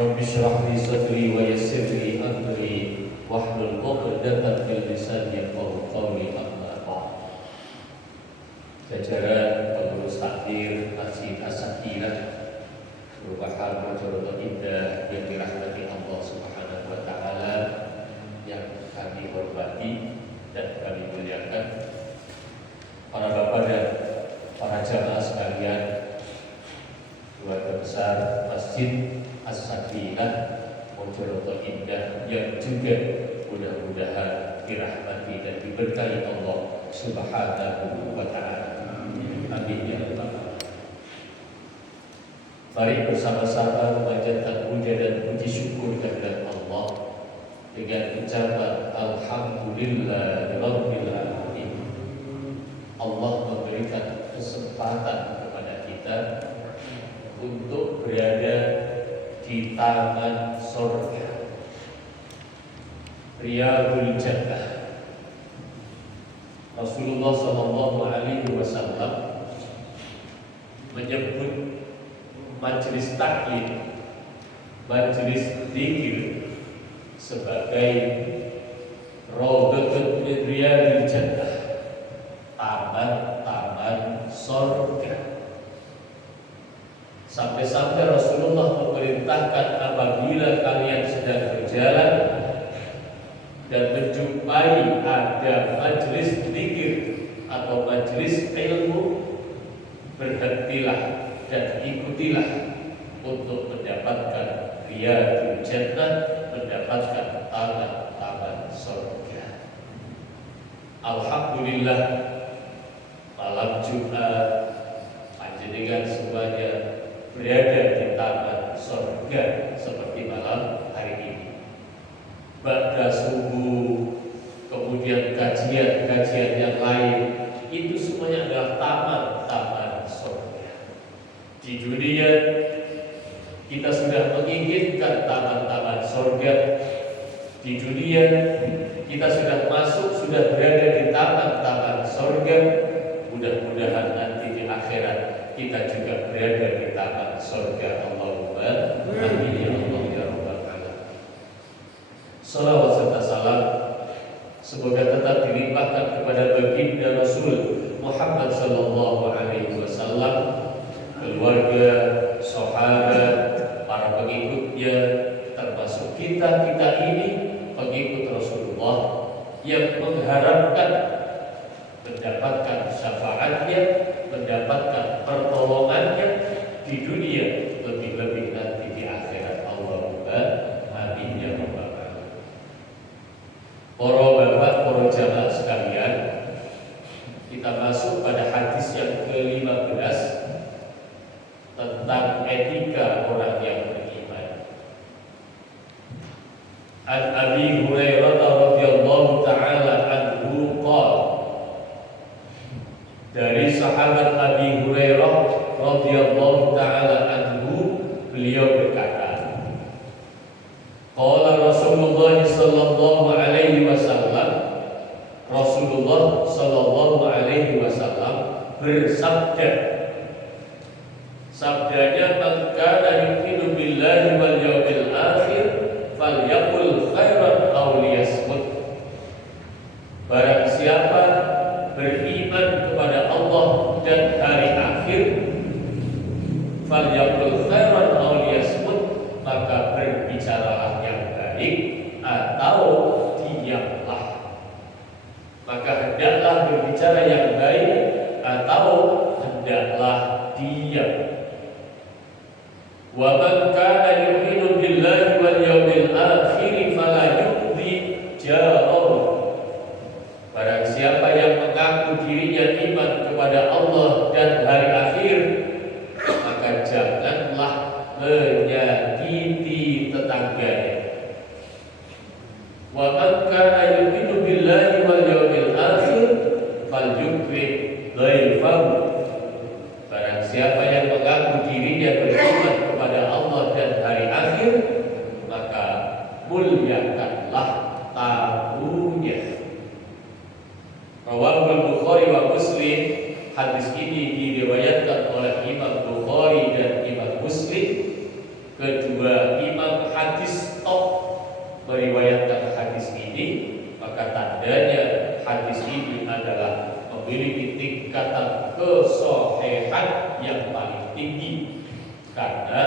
Rabbi shrah li sadri wa yassir li amri wahlul 'uqdatam min lisani yafqahu qawli. Amma ba'd. Jajaran pengurus takdir Masjid As-Sakinah merupakan majelis indah yang dirahmati Allah Subhanahu wa taala, yang kami hormati dan kami muliakan. Para bapak dan para jamaah sekalian, keluarga besar Masjid As-Sakinah Mojokerto Indah yang juga mudah-mudahan dirahmati dan diberkahi Allah Subhanahu wa taala. Amin ya rabbal alamin. Mari bersama-sama memanjatkan puja dan puji syukur kehadirat Allah dengan ucapan alhamdulillahirabbil alamin. Allah memberikan kesempatan kepada kita untuk berada di taman surga, Riyadul Jannah. Rasulullah sallallahu alaihi wasallam menyebut majelis taklim, majelis zikir sebagai Raudhatun min Riyadil Jannah, taman-taman surga. Sampai-sampai Rasulullah memerintahkan apabila kalian sedang berjalan dan menjumpai ada majelis zikir atau majelis ilmu, berhentilah dan ikutilah untuk mendapatkan Riyadul Jannah, mendapatkan taman-taman surga. Alhamdulillah, malam Jumat panjenengan semuanya berada di taman surga seperti malam hari ini. Ba'da subuh, kemudian kajian-kajian yang lain, itu semuanya adalah taman-taman surga. Di dunia kita sudah menginginkan taman-taman surga. Di dunia kita sudah masuk, sudah berada di taman-taman surga. Mudah-mudahan nanti di akhirat kita juga berada di taman surga. Allahumma amin ya Allah ya rabbal alamin. Salawat serta salam semoga tetap dilimpahkan kepada baginda Rasul Muhammad sallallahu alaihi wasallam, keluarga, sahabat, para pengikutnya, termasuk kita ini pengikut Rasulullah yang mengharapkan mendapatkan syafaatnya, mendapatkan pertolongannya di dunia, lebih-lebih nanti di akhirat. Allahumma amin ya rabbal alamin. Para bapak, para jamaah sekalian, kita masuk pada hadis yang ke-15 tentang etika orang yang beriman. An Abi Hurairah radhiyallahu taala anhu qala, dari sahabat Abi Hurairah radhiyallahu taala anhu, beliau berkata, qala Rasulullah sallallahu alaihi wasallam, Rasulullah sallallahu alaihi wasallam bersabda, sabdanya, man kana yu'minu billahi wal yawmil akhir falyaqul khairan aw liyasmut. Barang siapa beriman kepada Allah dan hari akhir, falyaqul khairan aw liyasmut, maka berbicaralah yang baik atau diamlah. Maka hendaklah berbicara yang baik atau hendaklah diam. Wa man kana yu'minu billahi wal yawmil akhir fala yu'dhi jarahu. Barang siapa yang mengaku dirinya iman kepada Allah dan hari akhir, maka janganlah menyakiti tetangganya. Wa man kana yu'minu billahi wal yawmil akhir falyukrim dhaifahu. Barang siapa yang mengaku dirinya beriman kepada Allah dan hari akhir, maka muliakanlah tamunya. Rawahul Bukhari wa Muslim. Hadis ini diriwayatkan oleh Imam Bukhari dan Imam Muslim. Kedua imam karena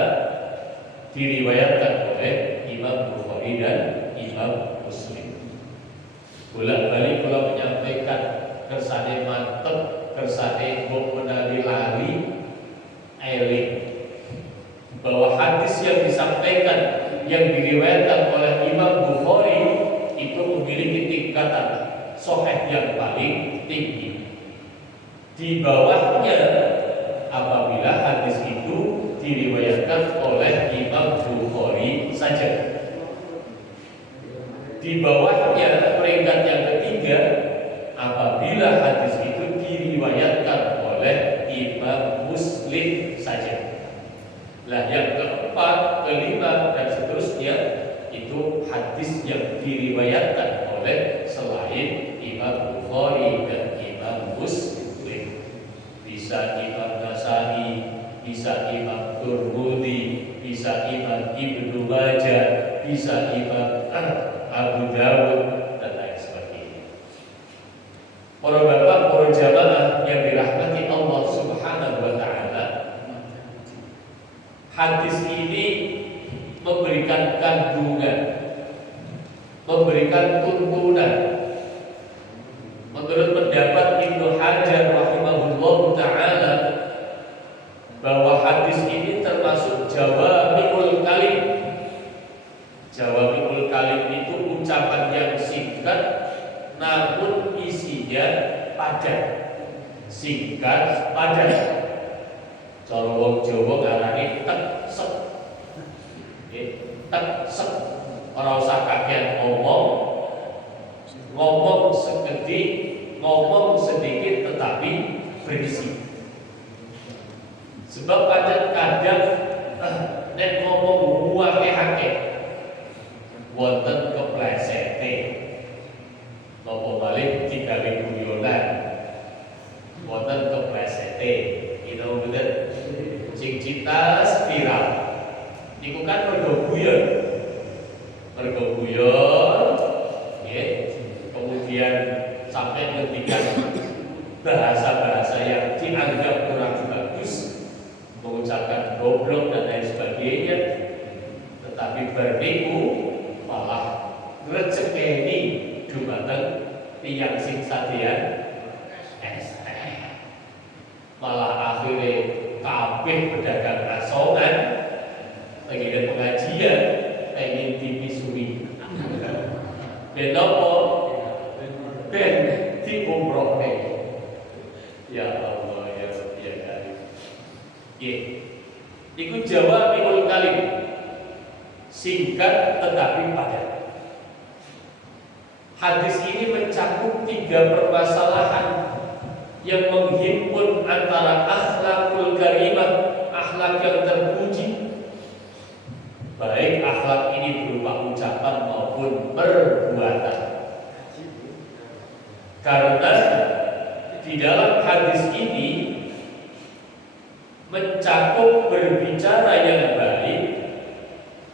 diriwayatkan oleh Imam Bukhari dan Imam Muslim. Bolak-balik kalau menyampaikan kersane mantep, kersane mbok menawi lali eling bahwa hadis yang disampaikan yang diriwayatkan oleh Imam Bukhari itu memiliki tingkatan sahih yang paling tinggi. Di bawahnya apabila hadis itu diriwayatkan oleh Imam Bukhari saja. Di bawahnya peringkat yang ketiga apabila hadis itu diriwayatkan oleh Imam Muslim saja. Lah yang keempat, kelima dan seterusnya itu hadis yang diriwayatkan oleh selain Imam Bukhari dan Imam Muslim. Bisa Imam Nasai, bisa Imam Tirmidzi, bisa Imam Ibnu Majah, bisa Imam Abu Dawud dan lain sebagainya. Para bapak, para jamaah yang dirahmati Allah Subhanahu wa taala, hadis ini memberikan kandungan, memberikan tuntunan. Menurut pendapat Ibnu Hajar rahimahullah taala bahwa hadis ini termasuk jawami'ul kalim. Jawami'ul kalim itu ucapan yang singkat namun isinya padat. Singkat padat. Cara wong Jawa ngarani tek sek. Tek sek. Ora usah kakean ngomong sedikit tetapi berisi. Sebab kadang-kadang nek ngomong akeh-akeh wonten keplesete. Napa malih digawe guyonan. Wonten keplesete. Kita mboten sing citas viral. Niku kan mergo guyon. Nggih. Kemudian sampai ngendikan bahasa-bahasa yang dianggap kurang bagus, mengucapkan goblok dan lain sebagainya, tetapi berniku malah rezekeni dumateng tiyang sing sadean malah akhirnya kabeh pedagang asongan pengen pengajian pengen dipisui ben apa ben diumrohke. Ya Allah ya Rabbi ya Karim. Iku jawami'ul kalim, singkat tetapi padat. Hadis ini mencakup 3 permasalahan yang menghimpun antara akhlakul karimah, akhlak yang terpuji, baik akhlak ini berupa ucapan maupun perbuatan. Karena di dalam hadis ini mencakup berbicara yang baik,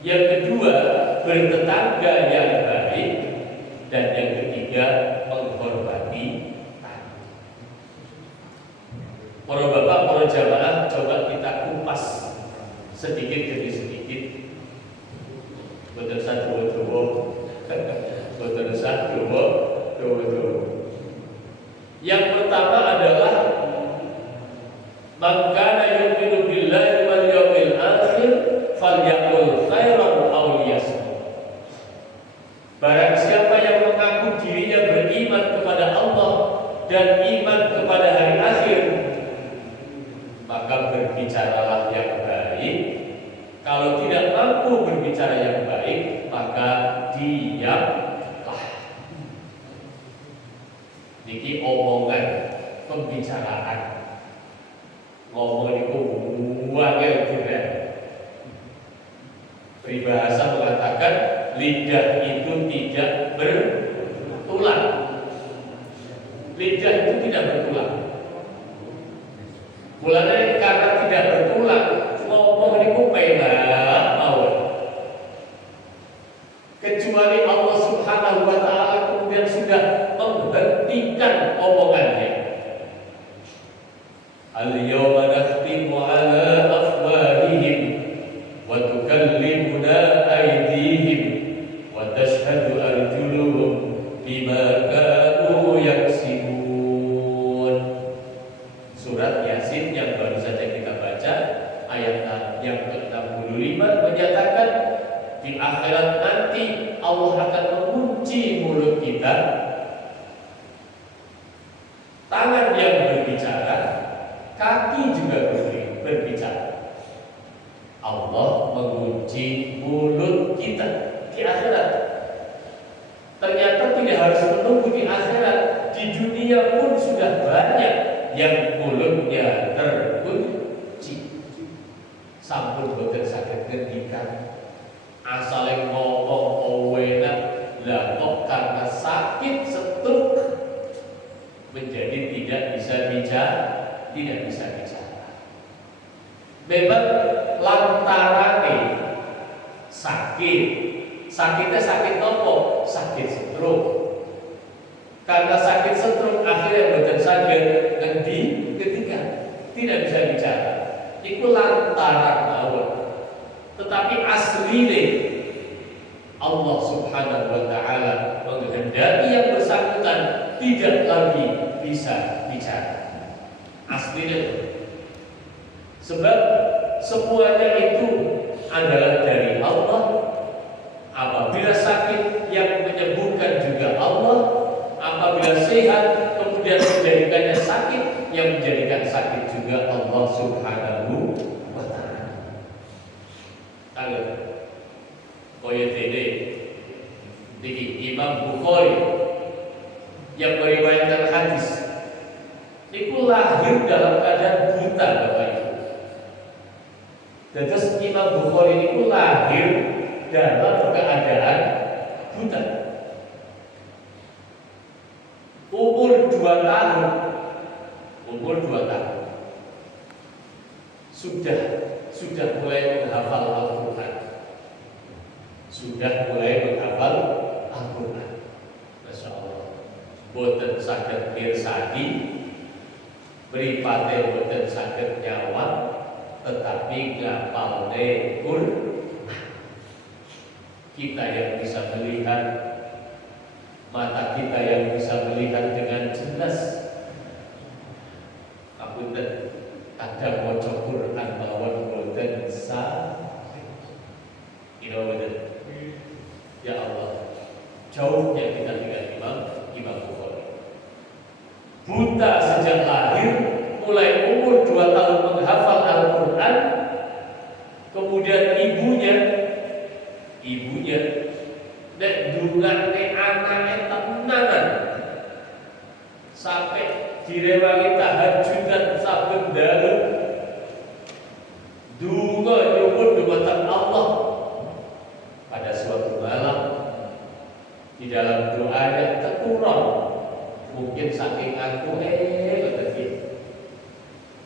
yang kedua bertetangga yang baik, dan yang ketiga menghormati tamu. Para bapak, para jamaah, coba kita kupas sedikit demi sedikit. Betul satu betul satu. Yang pertama adalah man kana yu'minu billahi wal yawmil akhir falyaqul khairan aw liyasmut. Barang siapa yang mengaku dirinya beriman kepada Allah dan iman kepada hari akhir, maka berbicaralah yang baik. Kalau tidak mampu berbicara yang baik, maka diamlah. Niki omongan, pembicaraan. Ngomong itu wangel tidak. Peribahasa mengatakan lidah itu tidak bertulang. Lidah itu tidak bertulang. Mulanya karena tidak bertulang, ngomong itu penak mawon. Kecuali Allah Subhanahu wa taala kemudian sudah menghentikan omongannya. Al-yawma nakhtimu ala afwahihim yang ke-65 menyatakan di akhirat nanti Allah akan mengunci mulut kita, tangan yang berbicara, kaki juga berbicara. Allah mengunci mulut kita di akhirat. Ternyata tidak harus menunggu di akhirat, di dunia pun sudah banyak yang mulutnya terkunci. Sampun boten saged ngendikan, asale ngomong enak, lah kok karena sakit stroke menjadi tidak bisa bicara. Memang lantarane sakitnya sakit nopo? Sakit stroke. Karena sakit stroke akhirnya boten saged ketika tidak bisa bicara. Iku lantaran mawon. Tetapi asline Allah Subhanahu wa taala menghendaki yang bersangkutan tidak lagi bisa bicara. Aslinya. Sebab semuanya itu adalah dari Allah. Apabila sakit yang menyembuhkan juga Allah, apabila sehat kemudian menjadikannya sakit, yang menjadikan sakit juga Allah Subhanahu wa taala. Kalau koyo dene niki Imam Bukhari yang meriwayatkan hadis niku lahir dalam keadaan buta Bapak Ibu. Dan terus Imam Bukhari niku lahir dalam keadaan buta. Umur 2 tahun. Sudah mulai menghafal Al-Qur'an. Masya Allah. Boten saged mirsani, mripate boten saged nyawang, tetapi ngapalne Qur'an. Kita yang bisa melihat, mata kita yang bisa melihat dengan jelas. Ngapunten, kadang maca Qur'an mawon boten saged. Ira boten. Ya Allah, jauhnya kita dengan Imam Bukhari. Buta sejak lahir, mulai umur 2 tahun menghafal Al-Qur'an. Kemudian ibunya nek dungane anake tenanan sampai direwangi tahajudan saben dalu donga nyuwun dhumateng Allah. Pada suatu malam di dalam doanya keturun, mungkin saking ngantuk tadi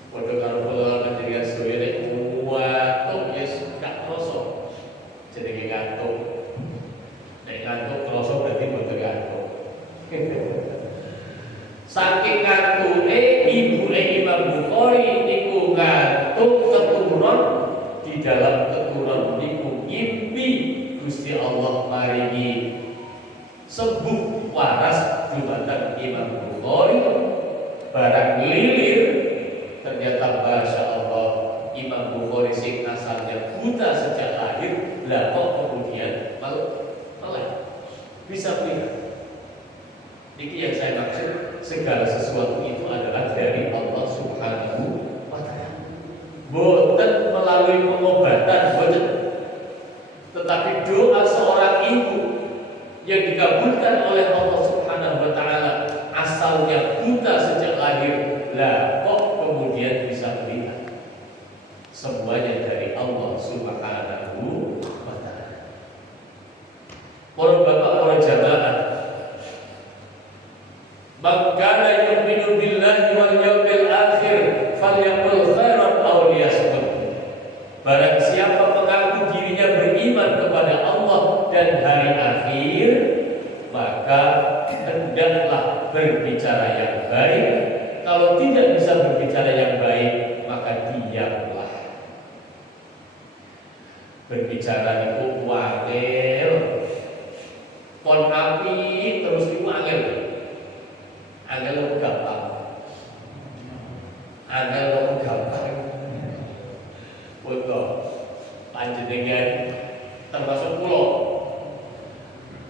padha karo pengalaman dengan sedaya ngantuk ya gak kroso jenenge ngantuk. Nek ngantuk kroso berarti boten ngantuk. Saking ngantuke ibune Imam Bukhari niku ngantuk keturun, di dalam keturun niku ngimpi Gusti Allah maringi sembuh waras dumateng Imam Bukhari. Barang lilir ternyata Masya Allah Imam Bukhari sing asalnya buta sejak lahir, lah kok kemudian melek bisa melihat. Ini yang saya maksud, segala sesuatu itu adalah dari Allah Subhanahu wa taala. Boten melalui pengobatan, boten. Tetapi doa seorang ibu yang dikabulkan oleh Allah Subhanahu wa taala, asalnya buta sejak lahir, lah kok kemudian bisa melihat. Semuanya dari Allah Subhanahu wa taala. Para bapak, para jamaah, man kana yu'minu billahi wal yawmil akhir falyaqul khairan aw liyasmut. Barang siapa mengaku dirinya beriman kepada Allah dan hari akhir, maka hendaklah berbicara yang baik. Kalau tidak bisa berbicara yang baik, maka diamlah. Berbicara itu wangel, kon api terus itu angel gampang, angel gampang. Betul. panjenengan termasuk pulau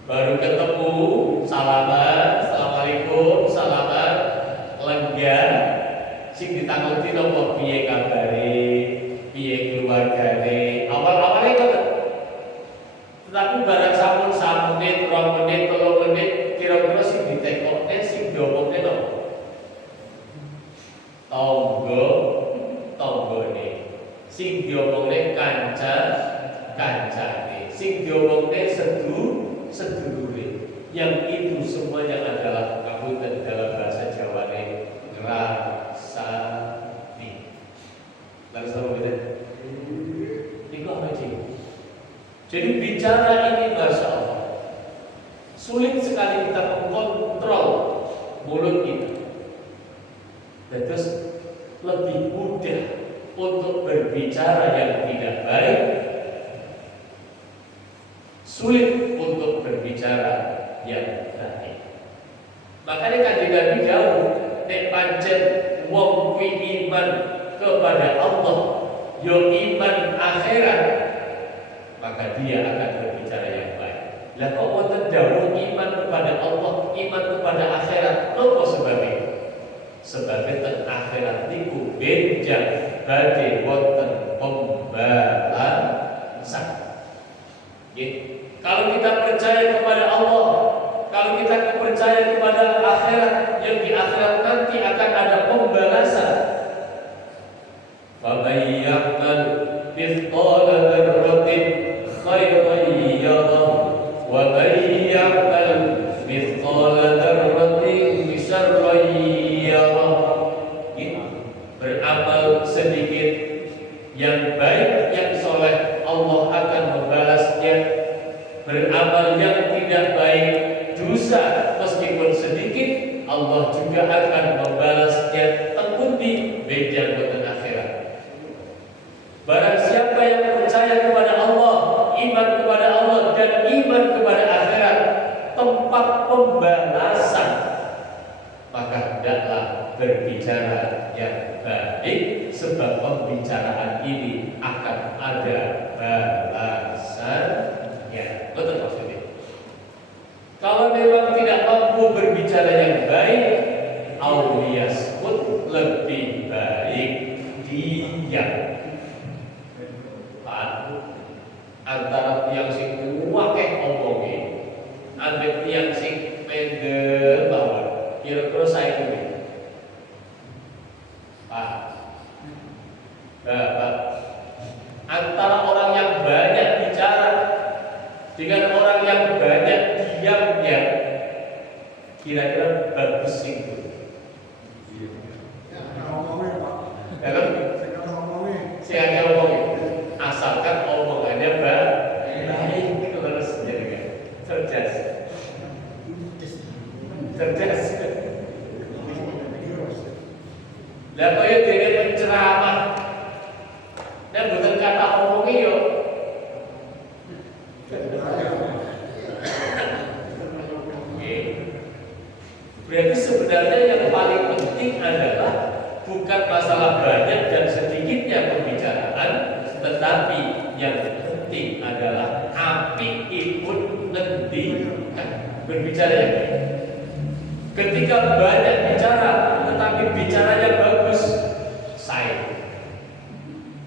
baru ketemu salaman, assalamualaikum, salaman, lega, sing ditangguti nopo piye kabare, piye keluargane, awal-awalnya ngoten. Tetapi barang sampun 1 menit, 2 menit, 3 menit, kira-kira sing ditekokne, sing diomongne nopo? Tonggone, sing diomongne kancane, sing diomongne sedulure. Yang itu semuanya adalah kabupaten dalam bahasa Jawa ngrasani. Lalu sama beda. Itu apa sih? Jadi bicara ini Masya Allah, sulit sekali kita mengkontrol mulut kita. Dan terus lebih mudah untuk berbicara yang tidak baik, sulit untuk berbicara yang baik. Makanya kanjeng Nabi jauh nek pancen wong kuwi iman kepada Allah, yo iman akhirat, maka dia akan berbicara yang baik. Lah kok wonten dawuh iman kepada Allah, iman kepada akhirat, napa sebabnya? Sebabnya teng akhirat niku benjang badhe wonten pembalasan. Kalau kita percaya kepada Allah, kalau kita percaya kepada akhirat, yang di akhirat nanti akan ada pembalasan. Faman ya'mal mithqala dzarratin khairan yarah wa man ya'mal mithqala dzarratin syarran yarah. Beramal sedikit yang baik, yang soleh, Allah akan membalasnya. Beramal yang tidak baik, dosa meskipun sedikit, Allah juga akan membalasnya. Tekuti benjang boten akhirat. Barang siapa yang percaya kepada Allah, iman kepada Allah dan iman kepada akhirat, tempat pembalasan, maka hendaklah berbicara yang baik, sebab pembicaraan ini akan ada balasannya. Betul maksudnya. Kalau memang tidak mampu berbicara yang baik, auliyasmut, lebih baik diam. Antara tiang sing wakeh omongi, ambek tiang sing pendel bawah, kira-kira saya ini. Antara orang yang banyak bicara dengan orang yang banyak diamnya, kira-kira bagus itu. Dalam saya ngomongin, asalkan omongannya baik, itu harus menjadi cerdas. Lah kaya dene penceramah, dan bukan kata omongnya yo. Berarti sebenarnya yang paling penting adalah bukan masalah banyak dan sedikitnya pembicaraan, tetapi yang penting adalah api ikut ngendikan, berbicara yang baik. Ketika banyak bicara tetapi bicaranya bagus, saya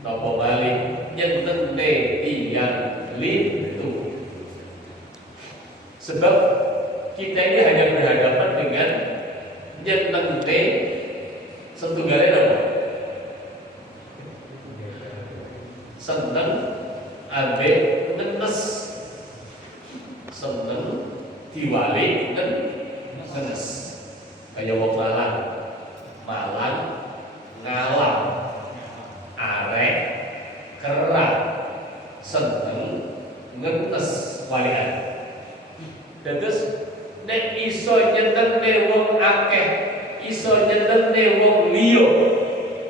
topo balik yang nene tiang lintu. Sebab kita ini hanya berhadapan dengan nyenente setunggalnya apa? Seneng abe nenes, seneng diwali nenes. Kayak wong malang, ngalam, arek, kerak, seneng, ngenes, walian. Dan terus nek iso nyenenge wong akeh, iso nyenenge wong liya,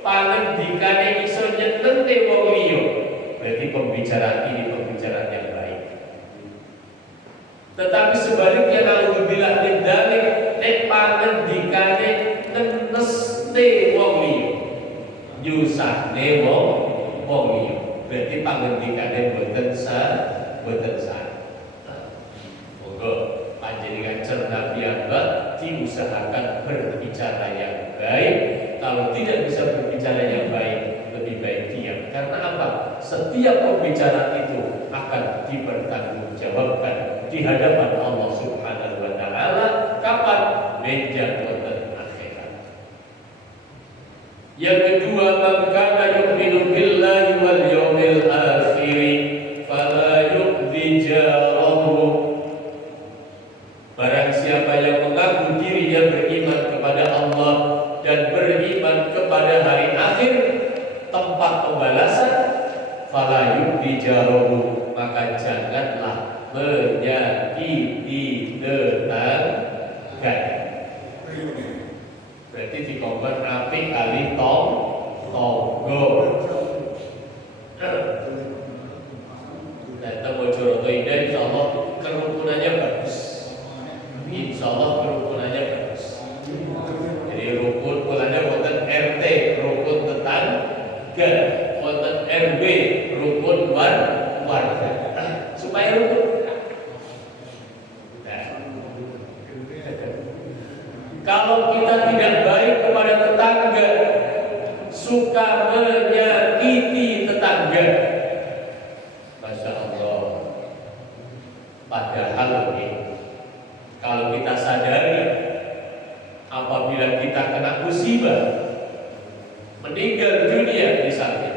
pangendikane iso nyenenge wong liya, berarti pembicaraan ini pembicaraan yang baik. Tetapi sebaliknya naudzubillah min dzalik, nek pangendikane nenesne wong liya, nyusahne wong liya, berarti pangendikane boten sah. Monggo panjenengan cerna piyambak diusahakan berbicara yang baik. Kalau tidak bisa berbicara yang baik, lebih baik diam. Karena apa? Setiap pembicaraan itu akan dipertanggungjawabkan di hadapan Allah Subhanahu wa taala. Kapan? Meja wonten akhirat. Yang kedua, man kana yu'minu billahi wal yawmil akhir fala yu'dhi jarahu. Barang siapa yang mengaku dirinya beriman kepada Allah dan beriman kepada hari akhir, tempat pembalasan, fala yu'dhi jarahu, maka janganlah menyakiti tetangganya. Berarti dikongkon apik kali tonggo. Dan Tembojoroto Indah insyaallah kerukunannya bagus. Insyaallah kerukunannya bagus. Jadi rukun mulanya wonten RT, rukun tetangga, wonten RW, rukun warga. Supaya rukun. Kalau kita tidak baik kepada tetangga, suka menyakiti tetangga, Masya Allah. Padahal kalau kita sadari, apabila kita kena musibah, meninggal dunia misalnya,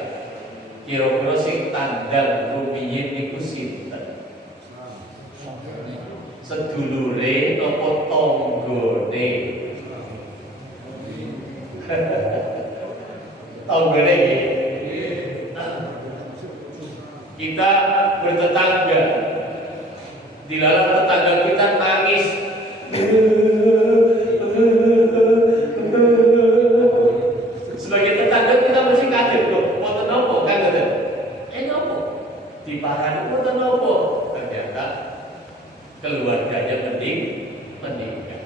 kira-kira sing tandang rumiyin niku sinten? Sedulure napa tanggane? Tanggane kita bertetangga, di dalam tetangga kita nangis, sebagai tetangga kita mesti kaget loh, wonten napa kaget? Napa? Diparani wonten napa? Ternyata keluarganya meninggal.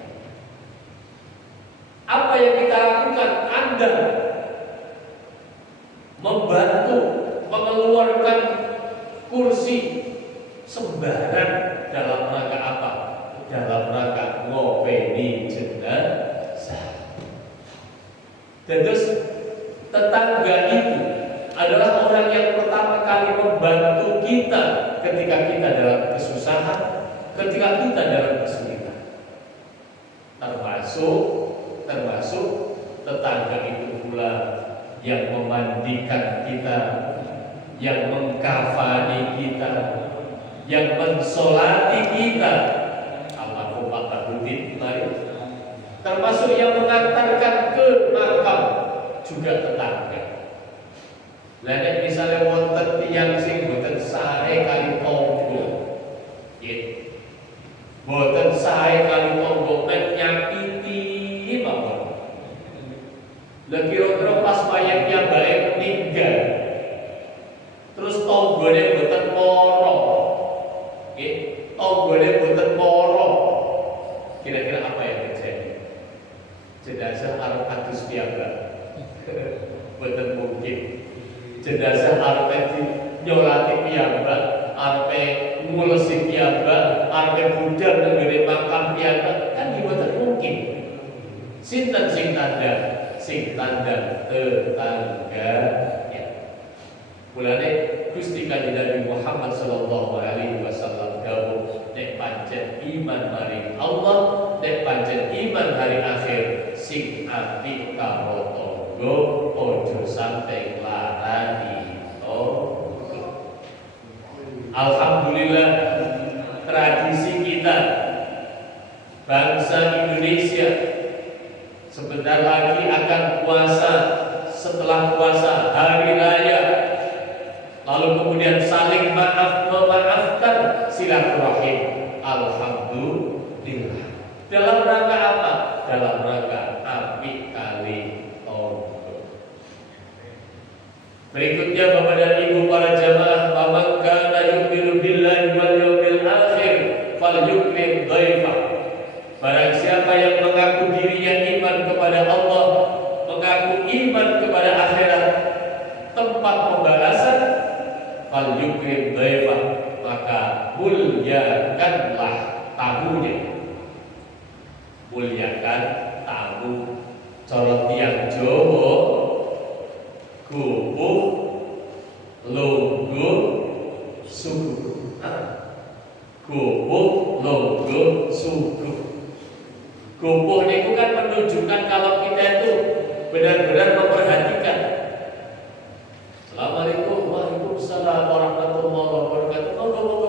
Apa yang kita lakukan? Anda membantu mengeluarkan kursi sembarang dalam rangka apa? Dalam rangka ngopeni jenazah. Dan terus tetangga itu adalah orang yang pertama kali membantu kita ketika kita dalam kesusahan, ketika kita dalam kesulitan. Termasuk tetangga itu pula yang memandikan kita, yang mengkafani kita, yang mensolati kita. Almarhum Pak Bahudin kemarin, termasuk yang mengantarkan ke makam juga tetangga. Lain misalnya wonten tiyang sing boten sae kali tonggo, boten sae kali tonggo menyakiti mawon. Lah kira-kira pas mayatnya baik meninggal, terus tonggone boten moro, tonggone boten moro, kira-kira apa yang terjadi? Jenazah arep kados piyambak, boten mungkin. Jenazah arep nyolati piyambak, arep ngulesi piyambak, arep budal nenggone makam piyambak, kan boten mungkin. Sinten sing tandang? Sing tandang tetangganya. Mulane Gusti Kanjeng Nabi Muhammad sallallahu alaihi wasallam dawuh, nek pancen iman maring Allah, nek pancen iman hari akhir, sing apik karo tangga, ojo sampai nglarani tangga. Alhamdulillah, tradisi kita bangsa Indonesia sebentar lagi akan puasa, setelah puasa hari raya, lalu kemudian saling memaafkan, silaturahim. Alhamdulillah. Dalam rangka apa? Dalam rangka apik kali tonggo. Berikutnya Bapak dan Ibu para jamaah, faman kana yu'minu billahi wal yawmil akhir falyukrim dhaifah. Barang siapa yang mengaku dirinya iman kepada Allah, mengaku iman kepada akhirat, tempat pembalasan, fal yukrim dhaifah, maka muliakanlah tamunya. Muliakan tamu. Cara tiyang Jawa gubuk lungguh suguh. Gubuk lungguh suguh. Gubuk niku kan menunjukkan kalau kita itu benar-benar memperhatikan. Assalamualaikum waalaikumsalam warahmatullahi wabarakatuh. Monggo.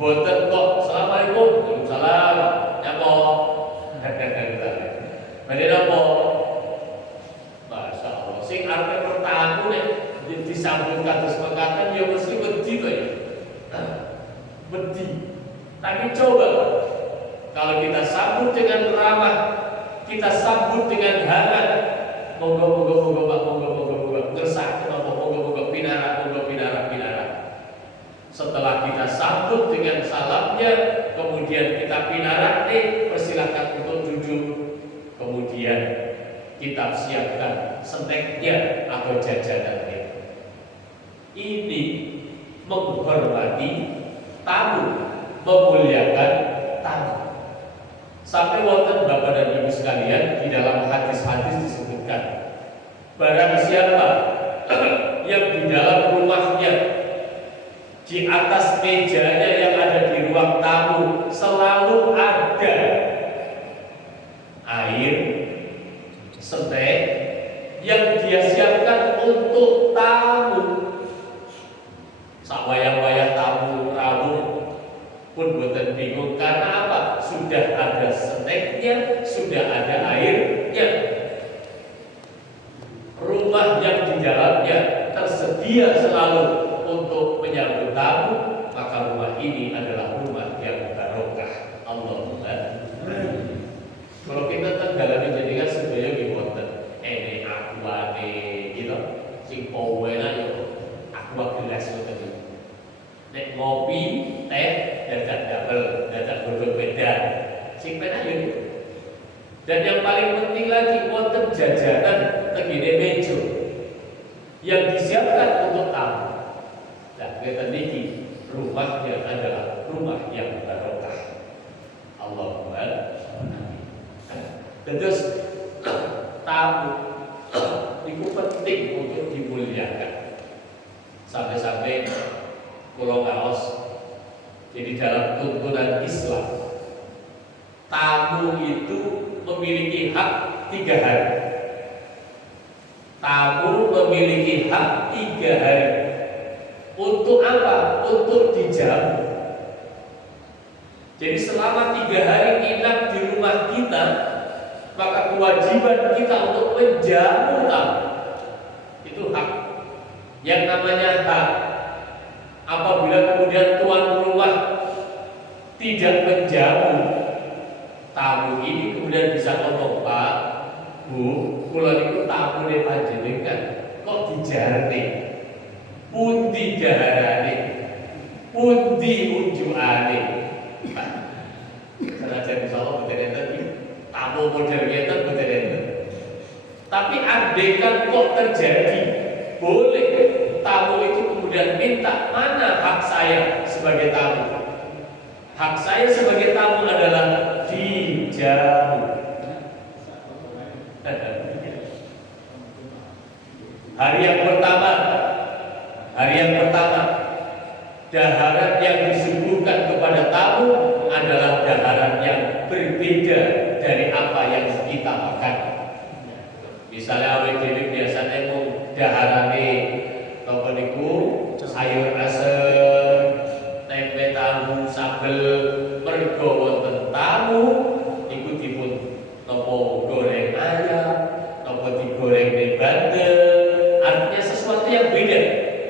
Boten kok. Assalamualaikum. Waalaikumsalam. Nyapa? Badhe napa? Masya Allah. Sing arep pertamu nek disambut kados mekaten ya mesti wedi to ya. Wedi. Tapi coba kalau kita sambut dengan ramah, kita sambut dengan hangat, monggo Pak, monggo ngersake napa, monggo pinara. Setelah kita sambut dengan salamnya, kemudian kita pinarake, persilakan untuk duduk. Kemudian kita siapkan snacknya atau jajanannya. Ini menghormati tamu, memuliakan tamu. Sampai wonten Bapak dan Ibu sekalian, di dalam hadis-hadis disebutkan, barang siapa yang di dalam rumahnya, di atas mejanya yang ada di ruang tamu selalu ada air, snack yang dia siapkan untuk tamu. Sawayang-wayang tamu rawuh pun boten bingung, karena apa? Sudah ada snacknya, sudah ada airnya. Rumah yang di dalamnya tersedia selalu untuk menyambut tamu, maka rumah ini adalah rumah yang barokah. Allahumma amin. Kalau kita tenggalami jadi kan sebenarnya di wonten ene aquane gitu, sing powena yo aqua gelas ngoten iki. Nek ngopi, teh, dadak double, dadak godhong beda. Sing penak yo niku. Dan yang paling penting lagi wonten jajanan tengene meja yang disiapkan untuk tamu. Nah, kita niki rumahnya adalah rumah yang barokah. Allahumma amin. Terus tamu itu penting untuk dimuliakan. Sampai-sampai kula ngaos, jadi dalam tuntunan Islam, tamu itu memiliki hak 3 hari. Tamu memiliki hak 3 hari. Untuk apa? Untuk dijamu. Jadi selama 3 hari inap di rumah kita, maka kewajiban kita untuk menjamu tamu. Itu hak. Yang namanya hak. Apabila kemudian tuan rumah tidak menjamu tamu ini, kemudian bisa ngomong, Pak, Bu, kula niku tamune panjenengan kok dijarne. Pundi daharane, pundi unjukane. Senajan insyaallah boten enten tamu model ngeten boten enten. Tapi andaikan kok terjadi, boleh tamu itu kemudian minta, mana hak saya sebagai tamu? Hak saya sebagai tamu adalah dijamu. Hari yang pertama, daharan yang disuguhkan kepada tamu adalah daharan yang berbeda dari apa yang kita makan. Misalnya awake dhewe biasanya mau daharane apa niku sayur asem, tempe tahu, sambel, mergo wonten tamu niku dipun napa goreng ayam, napa digoreng bandeng. Artinya sesuatu yang beda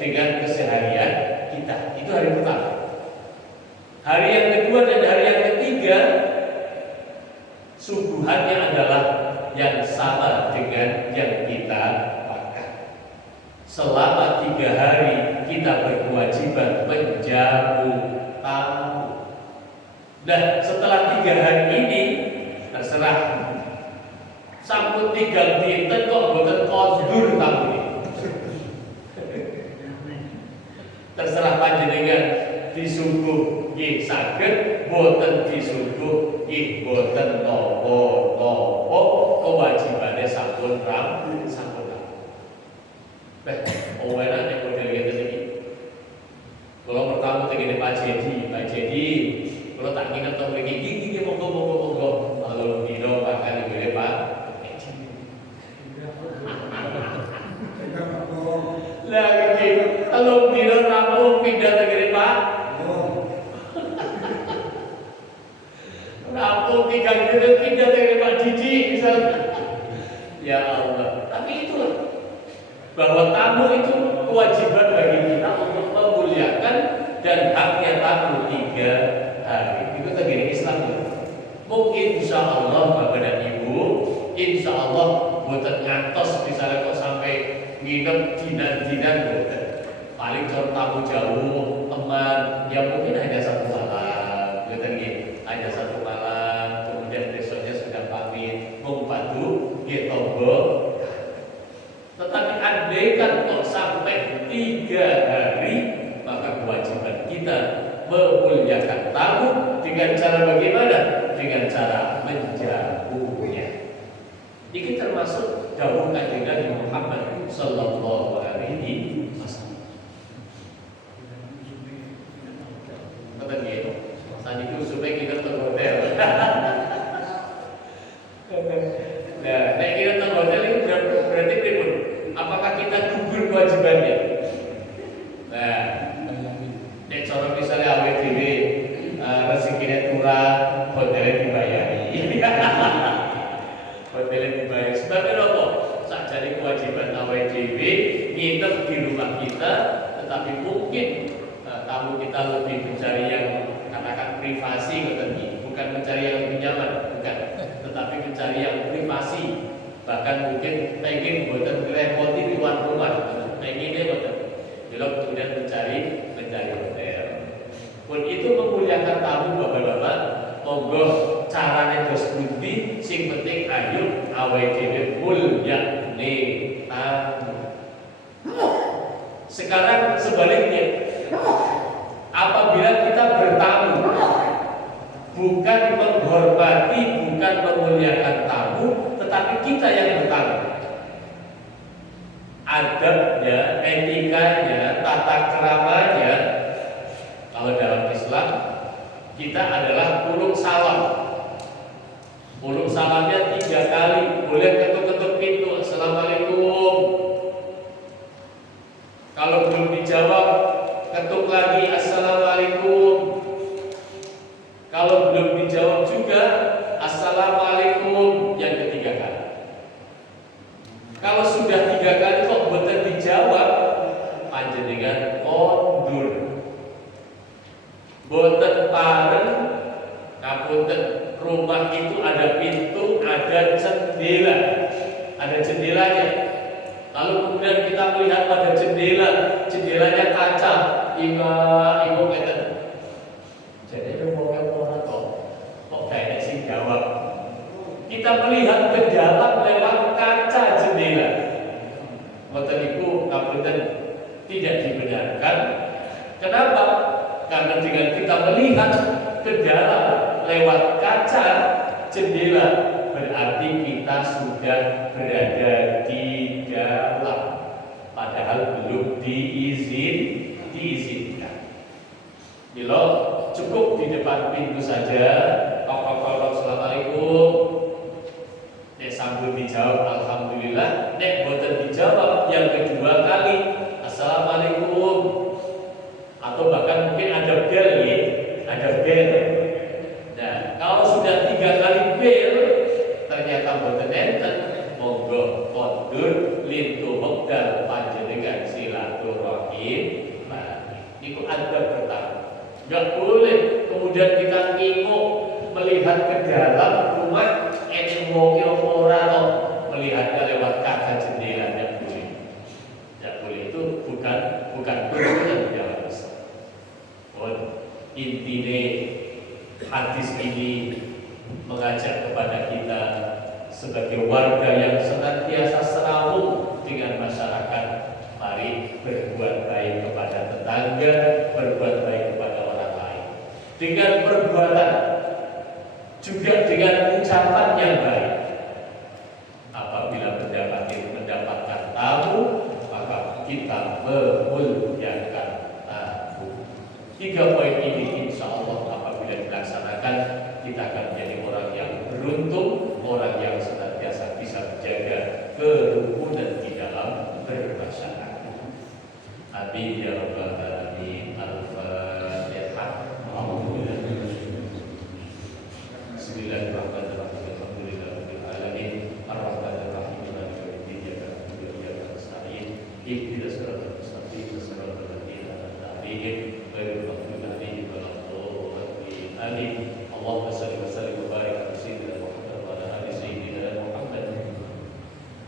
dengan keseharian kita. Itu hari pertama. Hari yang kedua dan hari yang ketiga, suguhannya adalah yang sama dengan yang kita makan. Selama 3 hari kita berkewajiban menjamu tamu. Nah, setelah 3 hari ini terserah. Sampun tinggal dinten kok boten kondur tamu. telung dino rampung pindah negeri Pak. Rampung 3 dino pindah negeri Pak Didi misalnya. Ya Allah. Tapi itulah bahwa tamu itu kewajiban bagi kita untuk memuliakan dan haknya tamu 3 hari. Itu negeri Islam. Mungkin insya Allah Bapak dan Ibu, insya Allah buatan ngantos misalnya kok sampai nginep dinan-dinan buatan. Paling kalau tamu jauh, teman, ya mungkin hanya 1 malam, buatan gitu, hanya 1 malam. Kemudian besoknya sudah pamit, mau padu, gitu Tetapi andaikan kok sampai 3 hari, maka kewajiban kita memuliakan tamu dengan cara bagaimana? Dengan cara menjamunya. Ini termasuk dawuh Kanjeng Nabi Muhammad sallallahu alaihi wasallam. Kata gitu. Tadi itu supaya kita ke hotel. Nah, nek kita ke hotel itu berarti pripun? Apakah kita gugur kewajibannya? Nah, nek cara misalnya awake dhewe rezekine turun, hotelnya dibayari. Hotelnya dibayari. Sebabnya apa? Sakjane kewajiban awake dhewe nginep di rumah kita, tetapi mungkin tamu kita lebih mencari yang katakan privasi, bukan mencari yang lebih nyaman, bukan, tetapi mencari yang privasi. Bahkan mungkin pengen buatan repoti di luar rumah, pengennya buatan. Belum kemudian mencari hotel. Pun itu memuliakan tamu bapak-bapak. Monggo caranya terus budi, sing penting ayo awake dhewe mulyane tamu. Sekarang sebaliknya, apabila kita bertamu bukan menghormati, bukan memuliakan tamu, tetapi kita yang bertamu, adabnya, etikanya, tata keramanya, kalau dalam Islam kita adalah ulung salam. Ulung salamnya 3 kali, boleh ketuk-ketuk pintu, assalamualaikum. Kalau belum dijawab, ketuk lagi, assalamualaikum. Kalau belum dijawab juga, assalamualaikum yang ketiga kali. Kalau sudah 3 kali kok boten dijawab, panjenengan kondur. Boten pareng, ngapunten, rumah itu ada pintu, ada jendela, ada jendelanya. Lalu kemudian kita melihat pada jendelanya kaca, ibu ngeten. Jadi orang kok kayaknya sih jawab. Kita melihat ke dalam lewat kaca jendela. Mboten iku ngapunten tidak dibenarkan. Kenapa? Karena dengan kita melihat ke dalam lewat kaca jendela, berarti kita sudah berada di dalam, padahal belum diizinkan. Bila cukup di depan pintu saja, kok assalamualaikum. Nek sambut dijawab alhamdulillah, nek boten dijawab yang kedua kali assalamualaikum. Atau bahkan mungkin ada bel ya, ada bel. Nah, kalau sudah 3 kali bel ternyata boten enten, monggo kondur lintu wekdal panjenengan silaturahim. Nah, itu adab pertama. Enggak boleh kemudian kita nginguk melihat ke dalam rumah, wong ora kok melihatnya lewat kaca jendela. Tidak boleh. Tidak boleh, itu bukan kerukunan dalam Islam. Intine hadis ini mengajak kepada kita sebagai warga yang senantiasa serawung dengan masyarakat, mari berbuat baik kepada tetangga, berbuat baik kepada orang lain dengan perbuatan, juga dengan ucapan yang baik. Apabila mendapatkan tamu, maka kita memuliakan tamu. 3 poin ini insya Allah apabila dilaksanakan, kita akan menjadi orang yang beruntung, orang yang senantiasa bisa menjaga kerukunan di dalam bermasyarakat. Amin ya rabbal alamin. Al-Fatihah. Bismillahirrahmanirrahim. Alhamdulillahirabbil alamin. Arrahmanir rahim. Maliki yaumiddin. Iyyaka na'budu wa iyyaka nasta'in. Ihdinas siratal mustaqim. Siratal ladzina an'amta 'alaihim ghairil maghdubi 'alaihim waladdallin. Amin. Allahumma shalli wa sallim wa barik ala sayyidina Muhammad wa ala ali sayyidina Muhammad.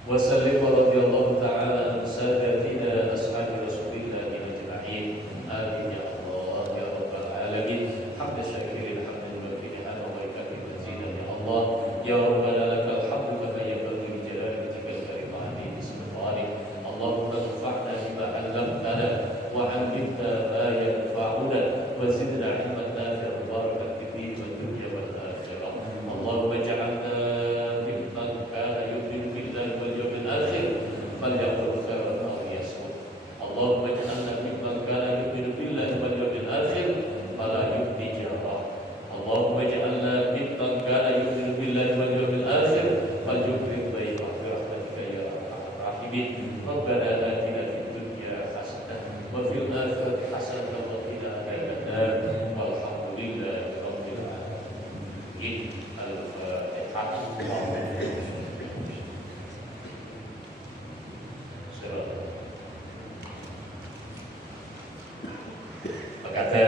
Wa sallim wa radhiyallahu ta'ala an sadatina ashabi Rasulillah ajma'in. Amin ya Allah ya rabbal alamin. Hamdan syakirin hamdan muwaffiqan wa barakatuh mazidan ya Allah. Ya rabbana lakal hamdu kama yanbaghi li jalali wajhikal karim wa azimi sultanik. Allahumma anfa'na bima 'allamtana wa 'allimna ma yanfa'una wa zidna 'ilman nafi'an mubarakan fid din wad dunya wal akhirah. Allahumma ij'alna mimman kana yu'minu billahi wal yawmil akhir falyaqul khairan aw liyasmut. Allahumma ij'alna mimman kana yu'minu billahi wal yawmil akhir fala yu'ti jarrah. Allahumma ij'alna mimman kana yu'minu billahi wal yawmil akhir falyukrim dhaifah bi rahmatika ya arhamar rahimin. Rabbana atina fid dunya hasanah wa fil akhirati hasanah wa qina adzabannar. Walhamdulillahi rabbil alamin. Al-Fatihah. Berkata